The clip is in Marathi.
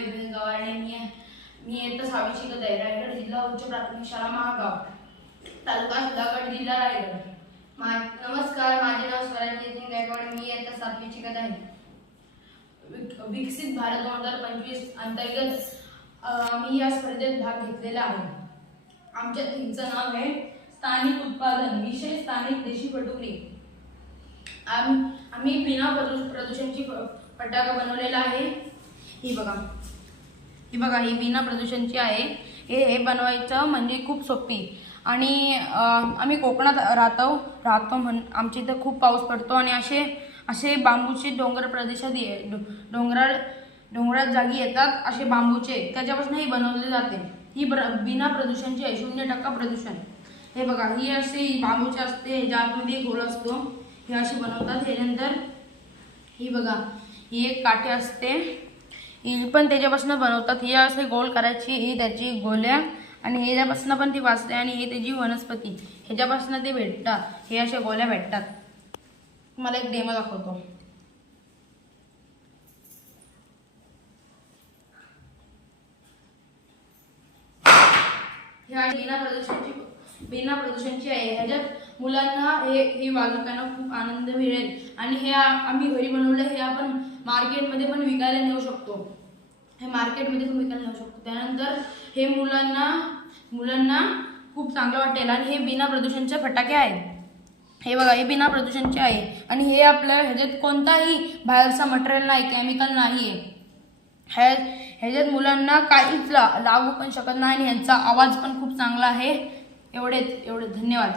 वेदविंग गवारणे. मी इयत्ता 6वी शिकत आहे. रायगड जिल्हा उच्च प्राथमिक शाळा महागाव, तालुका सुधागड, जिल्हा रायगड. नमस्कार, माझे नाव स्वराज नितीन गायकवाड. मी इयत्ता 7वी शिकत आहे. विकसित भारत 2025 अंतर्गत मी या स्पर्धेत भाग घेतलेला आहे. आमच्या थीमचं नाव आहे स्थानिक उत्पादन, विषय स्थानिक देशी पटुकली. आम्ही बिना प्रदूषणची फटाका बनवलेला आहे. ही बघा ही बिना प्रदूषणची आहे. हे बनवायचं म्हणजे खूप सोपी. आणि आम्ही कोकणात राहतो आमच्या इथं खूप पाऊस पडतो आणि असे बांबूचे डोंगर प्रदेशात डोंगराळ जागी येतात. असे बांबूचे त्याच्यापासून ही बनवले जाते. ही बिना प्रदूषणची आहे, 0% प्रदूषण. हे बघा ही अशी बांबूची असते, ज्यामध्ये गोल असतो. हे अशी बनवतात. ह्यानंतर ही बघा ही एक काठी असते, ही पण त्याच्यापासून बनवतात. ही असे गोल करायची, ही त्याची गोल्या, आणि ह्याच्यापासून पण ती वाचते. आणि हे त्याची वनस्पती, ह्याच्यापासून ते भेटतात. हे अशा गोल्या भेटतात. मला एक डेमो दाखवतो. बिना प्रदूषणची आहे. ह्याच्यात मुलांना हे वाजवताना खूप आनंद मिळेल. आणि हे आम्ही घरी बनवलं. हे आपण मार्केटमध्ये पण विकायला नेऊ शकतो. त्यानंतर हे मुलांना खूप चांगलं वाटेल. आणि हे बिना प्रदूषणचे फटाके आहेत. हे बघा हे बिना प्रदूषणचे आहे. आणि हे आपल्या ह्याच्यात कोणताही बाहेरचा मटेरियल नाही, केमिकल नाही आहे. ह्याच्यात मुलांना काहीच लागू पण शकत नाही. आणि ह्यांचा आवाज पण खूप चांगला आहे. एवढेच. धन्यवाद.